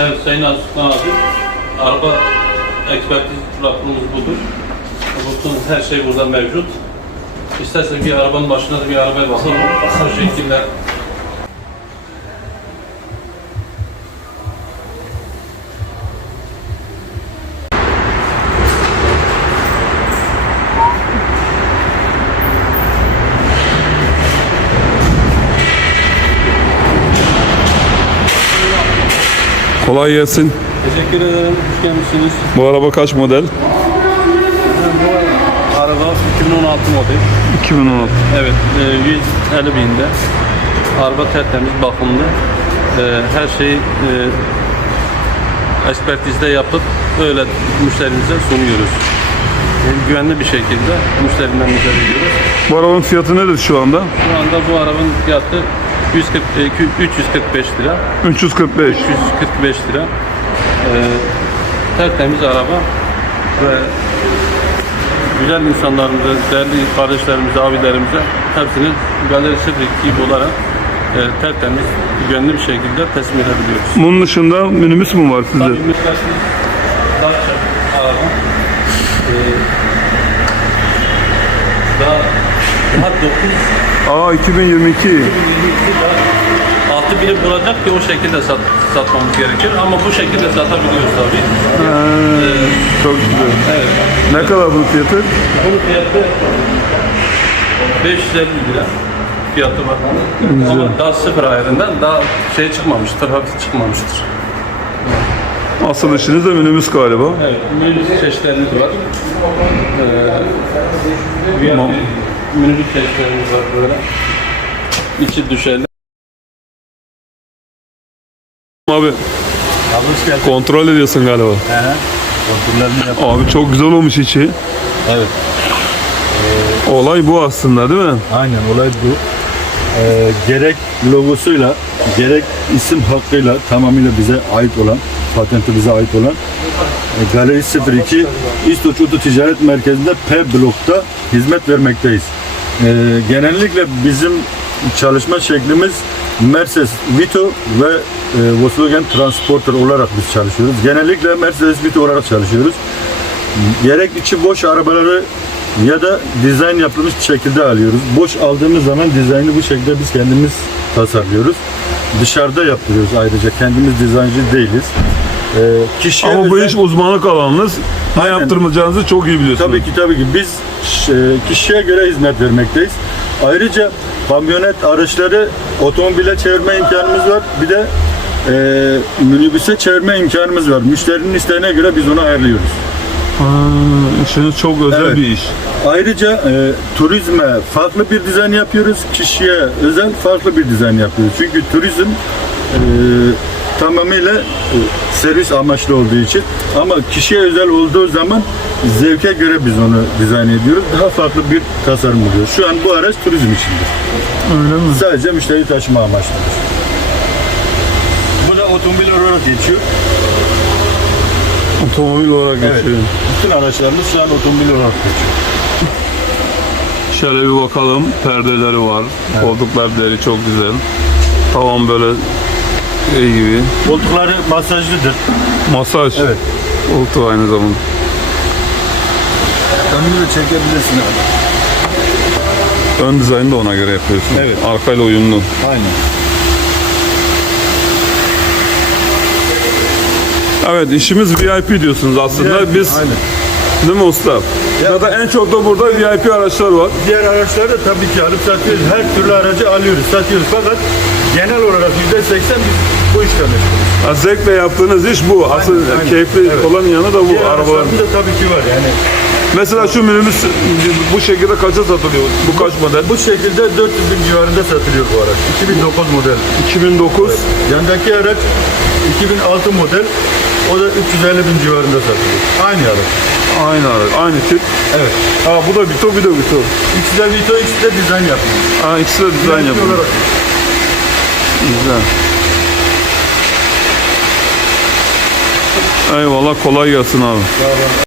Evet Sayın Aslan abi. Araba ekspertiz raporumuz budur. Bütün her şey burada mevcut. İstersen bir arabanın başına da bir arabaya basalım. Bu şekilde. Kolay gelsin. Teşekkür ederim. Hoş gelmişsiniz. Bu araba kaç model? Bu araba 2016 model. 2016. Evet, e, 150 binde. Araba tertemiz, bakımlı. E, her şeyi e, ekspertizde yapıp öyle müşterimize sunuyoruz. E, güvenli bir şekilde müşterilerimize veriyoruz. Bu arabanın fiyatı nedir şu anda? Şu anda bu arabanın fiyatı 140, e, 345 lira. 345. 345 lira. E, tertemiz araba ve güzel insanlarımıza, değerli kardeşlerimize, abilerimize hepsini Galeri 02 olarak e, tertemiz, güvenli bir şekilde teslim edebiliyoruz. Bunun dışında minibüs mü var sizde? Tabii müstakil Dacia araba. E, daha, daha 9 Aa 2022. Altı birim olacak ki o şekilde sat, satmamız gerekir ama bu şekilde satabiliyoruz tabii. Ha, çok güzel. Evet. Ne kadar bunun fiyatı? Bunun fiyatı 550 lira fiyatı var. Ama daha sıfır ayarından daha şey çıkmamıştır, hafif çıkmamıştır. Asıl işiniz de minibüs galiba. Evet, minibüs çeşitlerimiz var. Ee, Tamam. Minibüs çeşitlerimiz var böyle. İçi düşerli. Abi Abi hoş geldin. kontrol ediyorsun galiba. Kontrollerini yap. Abi çok güzel olmuş içi. Evet. Olay bu aslında değil mi? Aynen olay bu. Ee, gerek logosuyla, gerek isim hakkıyla tamamıyla bize ait olan, patenti bize ait olan e, Galeri 02 İstoç Oto Ticaret Merkezi'nde P blokta hizmet vermekteyiz. Ee, genellikle bizim çalışma şeklimiz Mercedes Vito ve e, Volkswagen Transporter olarak biz çalışıyoruz. Genellikle Mercedes Vito olarak çalışıyoruz. gerek içi boş arabaları ya da dizayn yapılmış bir şekilde alıyoruz. Boş aldığımız zaman dizaynı bu şekilde biz kendimiz tasarlıyoruz. Dışarıda yaptırıyoruz ayrıca. Kendimiz dizayncı değiliz. Ee, kişiye Ama bu özel- iş uzmanlık alanınız. Ne Aynen. yaptırmayacağınızı çok iyi biliyorsunuz. Tabii ki tabii ki biz e, kişiye göre hizmet vermekteyiz. Ayrıca kamyonet araçları otomobile çevirme imkanımız var. Bir de e, minibüse çevirme imkanımız var. Müşterinin isteğine göre biz onu ayarlıyoruz. Ha, işiniz çok özel Evet. bir iş. Ayrıca e, turizme farklı bir dizayn yapıyoruz. Kişiye özel farklı bir dizayn yapıyoruz. Çünkü turizm e, tamamıyla e, servis amaçlı olduğu için ama kişiye özel olduğu zaman zevke göre biz onu dizayn ediyoruz. Daha farklı bir tasarım oluyor. Şu an bu araç turizm içindir. Öyle mi? Sadece müşteri taşıma amaçlıdır. Bu da otomobil olarak geçiyor. Otomobil olarak Evet. geçiyor. Bütün araçlarımız şu an otomobil olarak geçiyor. Şöyle bir bakalım. Perdeleri var. Koltuklar deri çok güzel. Tavan böyle şey gibi. Koltukları masajlıdır. Masaj. Evet. Koltuğu aynı zamanda. De çekebilirsin abi. Ön dizaynı da ona göre yapıyorsun. Evet. Arkayla uyumlu. Aynen. Evet işimiz VIP diyorsunuz aslında. VIP, Biz aynen. değil mi usta? Ya da en çok da burada VIP araçlar var. Diğer araçları da tabii ki alıp satıyoruz. Her türlü aracı alıyoruz, satıyoruz. Fakat genel olarak yüzde seksen biz bu işle meşgulüz. Ha, zevkle yaptığınız iş bu. Asıl aynen. keyifli Evet. olan yanı da bu Diğer arabalar. araçlarımız da tabii ki var yani. Mesela şu minibüs bu şekilde kaça satılıyor? Bu kaç model? Bu şekilde 400 bin civarında satılıyor bu araç. 2009 model. 2009. Yandaki araç 2006 model. O da 350 bin civarında satılıyor. Aynı araç. Aynı araç, aynı tip. Evet. Ha bu da Vito, bir de Vito. İkisi de Vito, ikisi de dizayn yapıyor. Ha ikisi de dizayn yapıyor. olarak. Güzel. Eyvallah kolay gelsin abi.